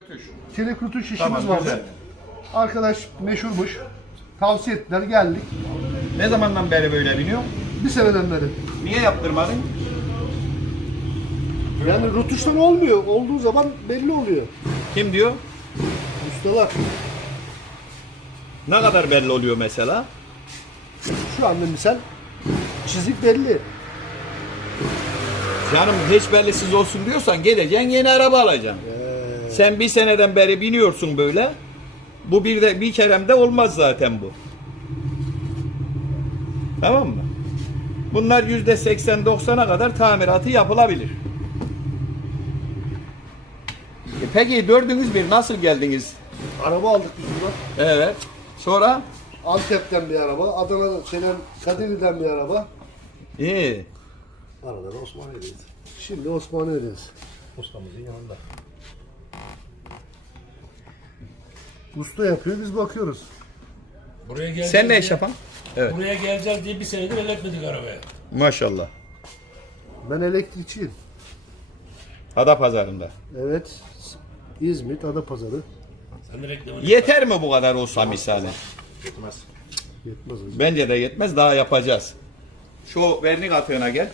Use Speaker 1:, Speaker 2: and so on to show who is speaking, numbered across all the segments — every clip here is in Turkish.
Speaker 1: Çelik rutuş işimiz
Speaker 2: Tamam,
Speaker 1: vardı.
Speaker 2: güzel.
Speaker 1: Arkadaş meşhurmuş. Tavsiye ettiler, geldik.
Speaker 2: Ne zamandan beri böyle biniyor?
Speaker 1: Bir seneden beri.
Speaker 2: Niye yaptırmadın?
Speaker 1: Yani rutuştan olmuyor. Olduğu zaman belli oluyor.
Speaker 2: Kim diyor?
Speaker 1: Ustalar.
Speaker 2: Ne kadar belli oluyor mesela?
Speaker 1: Şu anda misal çizik belli.
Speaker 2: Canım hiç bellisiz olsun diyorsan gideceksin yeni araba alacaksın. Sen bir seneden beri biniyorsun böyle. Bu bir keremde olmaz zaten bu. Tamam mı? Bunlar %80-90'a kadar tamiratı yapılabilir. Peki dördünüz bir nasıl geldiniz?
Speaker 1: Araba aldık biz buradan.
Speaker 2: Evet. Sonra?
Speaker 1: Antep'ten bir araba, Adana'dan, Kadirli'den bir araba.
Speaker 2: İyi.
Speaker 1: Arada da Osmaniye'deyiz. Şimdi Osmaniye'deyiz.
Speaker 3: Ustamızın yanında.
Speaker 1: Usta yapıyor, biz bakıyoruz.
Speaker 3: Buraya geleceğiz
Speaker 2: Sen ne
Speaker 3: diye-
Speaker 2: iş yapan? Evet.
Speaker 3: Buraya geleceğiz diye bir senedir el etmedik arabaya.
Speaker 2: Maşallah.
Speaker 1: Ben elektrikçiyim.
Speaker 2: Adapazarı'nda.
Speaker 1: Evet. İzmit, Adapazarı.
Speaker 3: Sen de reklamını
Speaker 2: Yeter mi bu kadar olsa misali?
Speaker 3: yetmez.
Speaker 1: Yetmez hocam.
Speaker 2: Bence de yetmez, daha yapacağız. Şu vernik atığına gel.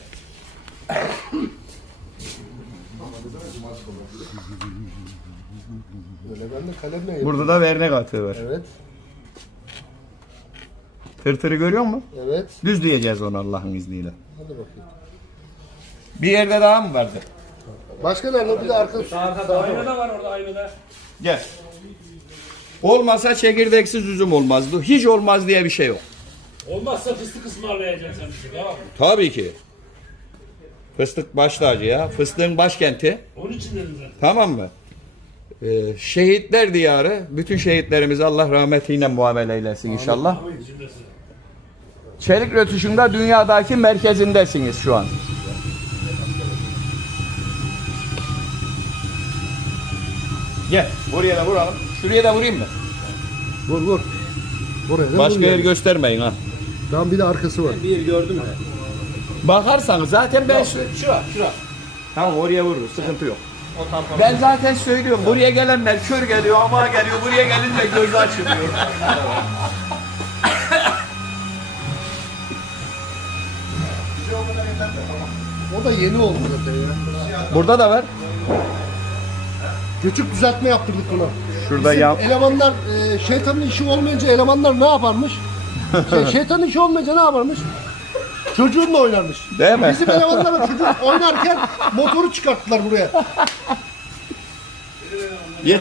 Speaker 1: Öyle ben de kalemle yapıyorum.
Speaker 2: Burada da vernik atığı var.
Speaker 1: Evet.
Speaker 2: Tırtırı görüyor musun?
Speaker 1: Evet.
Speaker 2: Düz diyeceğiz onu Allah'ın izniyle.
Speaker 1: Hadi bakayım.
Speaker 2: Bir yerde daha mı vardı?
Speaker 1: Başka nerede? Bir de arka
Speaker 3: Ayna da var orada aynada.
Speaker 2: Gel. Olmasa çekirdeksiz üzüm olmazdı. Hiç olmaz diye bir şey yok.
Speaker 3: Olmazsa fıstık ısmarlayacaksın sen bize. Tamam mı?
Speaker 2: Tabii ki. Fıstık baş tacı ya. Fıstığın başkenti.
Speaker 3: Onun için dedim zaten.
Speaker 2: Tamam mı? Şehitler diyarı. Bütün şehitlerimizi Allah rahmetiyle muamele eylesin inşallah.
Speaker 3: Cümlesi.
Speaker 2: Çelik rötuşunda dünyadaki merkezindesiniz şu an. Gel. Buraya da vuralım. Şuraya da vurayım mı?
Speaker 1: Vur vur. Buraya da
Speaker 2: Başka
Speaker 1: vur
Speaker 2: yer
Speaker 1: yani.
Speaker 2: göstermeyin ha.
Speaker 1: Tamam, bir de arkası var.
Speaker 2: Bakarsanız zaten ben şura. Tamam, oraya vururuz, sıkıntı yok. Ben zaten söylüyorum, buraya gelenler kör geliyor ama geliyor, buraya gelince gözü açılıyor.
Speaker 1: O da yeni oldu zaten ya.
Speaker 2: Burada da var.
Speaker 1: Küçük düzeltme yaptırdık buna.
Speaker 2: Şurada
Speaker 1: Bizim
Speaker 2: ya.
Speaker 1: elemanlar şeytanın işi olmayınca elemanlar ne yaparmış? Şeytanın işi olmayınca ne yaparmış? Çocuğunla oynarmış.
Speaker 2: Değil mi?
Speaker 1: Bizim elemanlarla çocuk oynarken motoru çıkarttılar buraya.